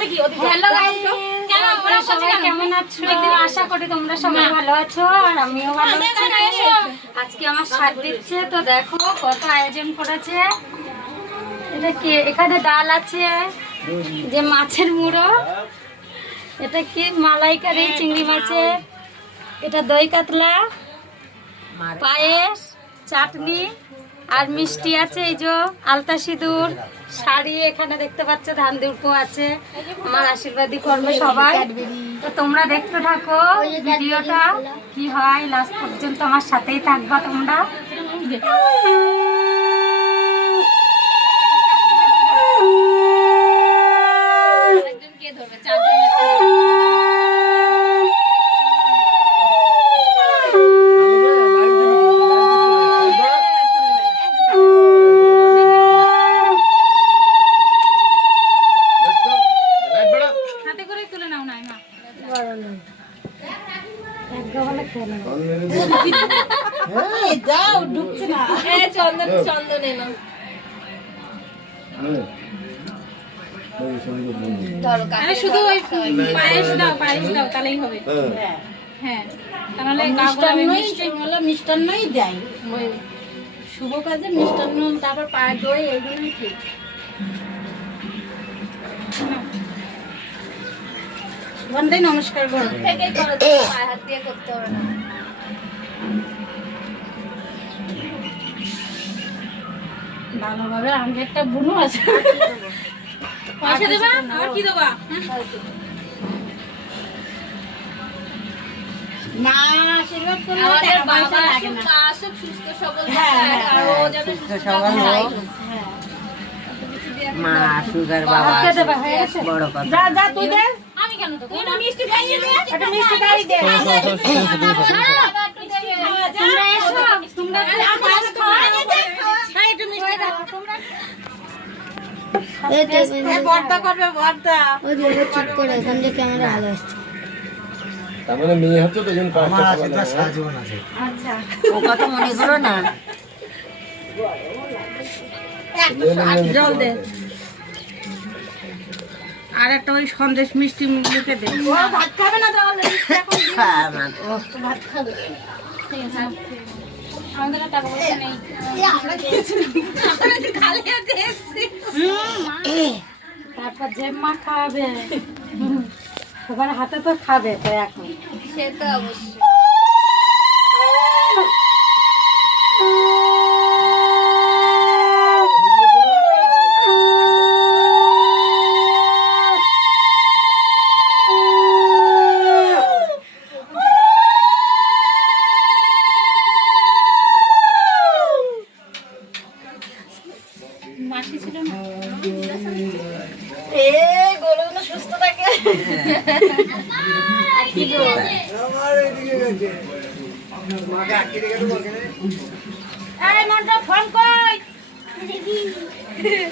Hello guys সবাই কেমন আছো? আশা করি তোমরা সবাই ভালো আছো আর আমিও ভালো আছি। আজকে আমার স্বাদ দিচ্ছে তো দেখো কত আয়োজন করেছে। এটা কি? এখানে ডাল আছে যে মাছের মুড়ো এটা কি? মালাইকারি চিংড়ি মাছের এটা দই কাতলা পায়েস চাটনি আর মিষ্টি আছে এই যে আলতা সিঁদুর। শাড়ি এখানে দেখতে পাচ্ছ ধান দুর্গ আছে, আমার আশীর্বাদী করবে সবাই। তো তোমরা দেখতে থাকো ভিডিওটা, কি হয় লাস্ট পর্যন্ত আমার সাথেই থাকবা তোমরা করে তুলে নাও না না। আরে শুধু ওই পায়েস দাও পায়েস দাও তাহলেই হবে। হ্যাঁ। তাহলে গা গোলামি মিষ্টি হলো মিষ্টান্নই দেয়। শুভ কাজে মিষ্টান্ন তারপর পায়ের দই এগুলোই ঠিক। বন্দাই নমস্কার করো। ভালোভাবে আমি একটা বুনু আছে। পয়সা দেবা? আর কি দেবা? হ্যাঁ? মা আশীর্বাদ হ্যাঁ, হ্যাঁ, হ্যাঁ। সুগার বাবা কে দেবে হয়ে গেছে? বড় কথা। যা যা তুই দে। কেন দেবো তুই মিষ্টি খাইয়ে দে। একটা মিষ্টি খাইয়ে দে। তোমরা এসো তোমরা একটু খাও হ্যাঁ একটু মিষ্টি তোমরা। বর্দা তার মানে মেয়ে হচ্ছে তো জন্য আমার আশীর্বাদ সারা জীবন আছে। আচ্ছা। ও কথা মনে করো না। জল দে। আর একটা ওই সন্দেশ মিষ্টি মুখে দে ও ভাত খাবে না তাহলে? এখন হ্যাঁ, ভাত খাবে। তারপর যে মা। সবার হাতে তো খাবে তো এখন। মাসি ছিল না এই গরুগুলো সুস্থ থাকে এই মনটা ফোন কই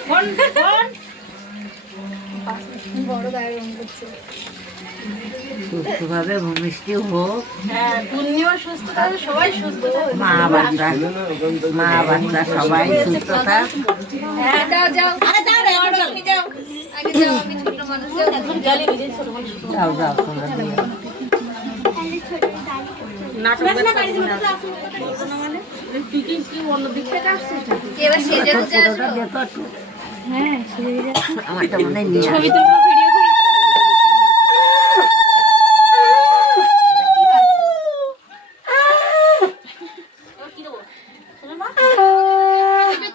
ফোন ফোন সুস্থভাবে মিষ্টি হোক। হ্যাঁ মা বাচ্চা মা বাচ্চা সবাই সুস্থ থাক। যাও আরে যাও রে তুমি যাও। আগে যাও আমি ছোট মানুষ যাও। এখন জলে ভিজে ছোট মানুষ যাও যাও তোমরা দিয়ে দাও। নাটক মানে তুই কি কি অন্য দিক থেকে আসছিস ছোটটা দে তো একটু। হ্যাঁ আমারটা মনে হয় নিয়ে ছবি আসো। তুলবো ভিডিও করব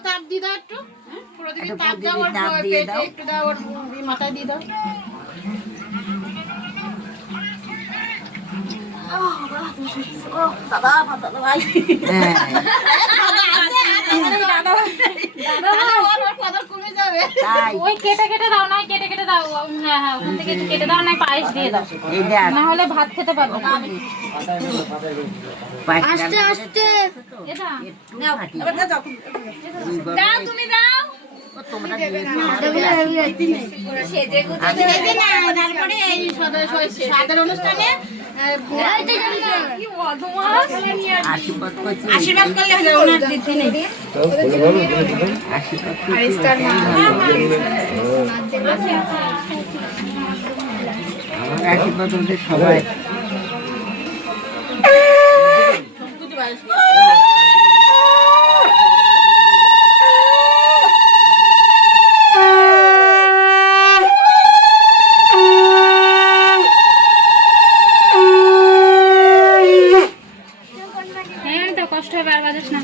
তাপ দিয়ে দাও একটু পুরো দিকে একটু তাপ পুরো দাও দিকে ওর তাপ দিয়ে দাও। একটু দাও ওর মাথায় দিয়ে দাও। হ্যাঁ। তাই। ওই কেটে কেটে দাও না কেটে কেটে দাও। হ্যাঁ হ্যাঁ ওখান থেকে কেটে দাও না পায়েস দিয়ে দাও। এই না হলে ভাত খেতে পারব না। আস্তে আস্তে। দাও তুমি দাও। তোমরা অনুষ্ঠানে আশীর্বাদ করলে হলো ওনার দিদি নেই আশীর্বাদ সবাই হ্যাঁ তো কষ্ট হবে আর বাজাস না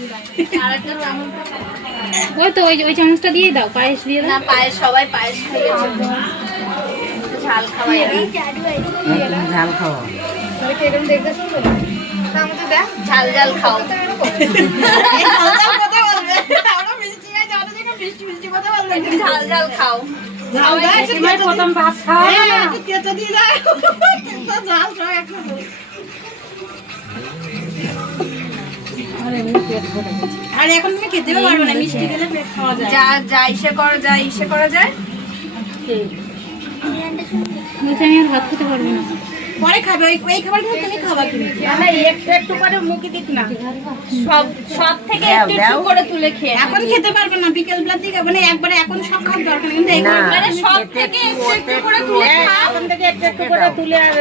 ওই তো ওই ওই চামচটা দিয়ে দাও পায়েস দিয়ে না পায়েস সবাই পায়েস ঝাল খাওয়াই ঝাল খাওয়া। ঝাল ঝাল খাও। ঝাল ঝাল খাও। জেঠিমার প্রথম ভাত খাওয়া না। আর এখন তুমি খেতেও পারবে না মিষ্টি খেলে পেট খাওয়া যায়। যা যা ইসে করা যায় ইসে করা যায়। বলছি আমি আর ভাত খেতে পারব না। পরে খাবে ওই তুমি খাবা কিন্তু। একটু একটু করে মুখে দিক না। সব সব থেকে একটু একটু করে তুলে খেয়ে এখন খেতে পারবে না বিকেল বেলার দিকে মানে একবারে এখন সব খাওয়ার দরকার কিন্তু মানে সব থেকে একটু একটু করে তুলে খাও এখন থেকে একটু একটু করে তুলে আর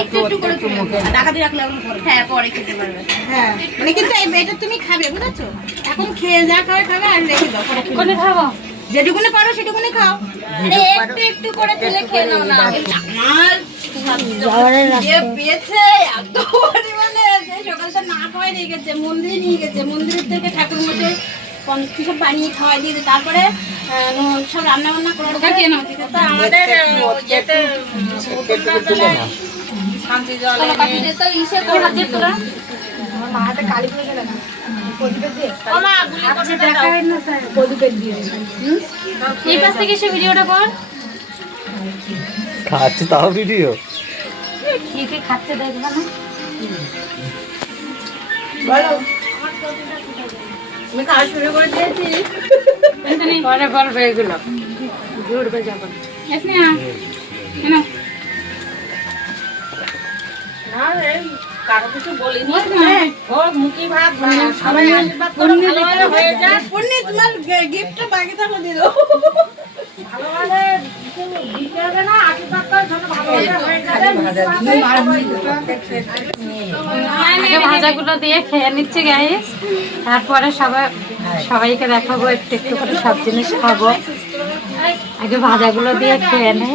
একটু একটু করে তুলে টাকা দিয়ে রাখলে এখন পরে। হ্যাঁ পরে খেতে পারবে। হ্যাঁ মানে কিন্তু এটা তুমি খাবে বুঝেছ? এখন খেয়ে যা খাবে খাবে আর রেখে দাও পরে খাব। যেটুকুনি পারো সেটুকুনি খাও। আরে একটু একটু করে তুলে খেয়ে নাও না। আমার যে পেয়েছে এত পরিমাণে সেই সকালটা না খাওয়াই নিয়ে গেছে মন্দিরে নিয়ে গেছে মন্দির থেকে ঠাকুর মশাই সব বানিয়ে খাওয়াই দিয়েছে। তারপরে সব রান্না বান্না করে ওটা কে আমাদের শান্তি জল তো ইসে করে দিয়ে। তোরা আচ্ছা এই পাশ থেকে এসে ভিডিওটা কর। খাচ্ছি তাও ভিডিও। কি কি খাচ্ছে দেখবে না? আমি খাওয়া শুরু করে দিয়েছি। পরে বলবে এগুলো যখন এসনে না কারও কিছু বলি বল না ও মুখি ভাত সবাই আশীর্বাদ করো হয়ে যায়। পুণ্যি তোমার গিফটটা বাকি থাকো ভালোভাবে ভাজাগুলো দিয়ে খেয়ে নিচ্ছি গাইস তারপরে সবাই সবাইকে দেখাবো, একটু একটু করে সব জিনিস খাব। আগে ভাজাগুলো দিয়ে খেয়ে নেই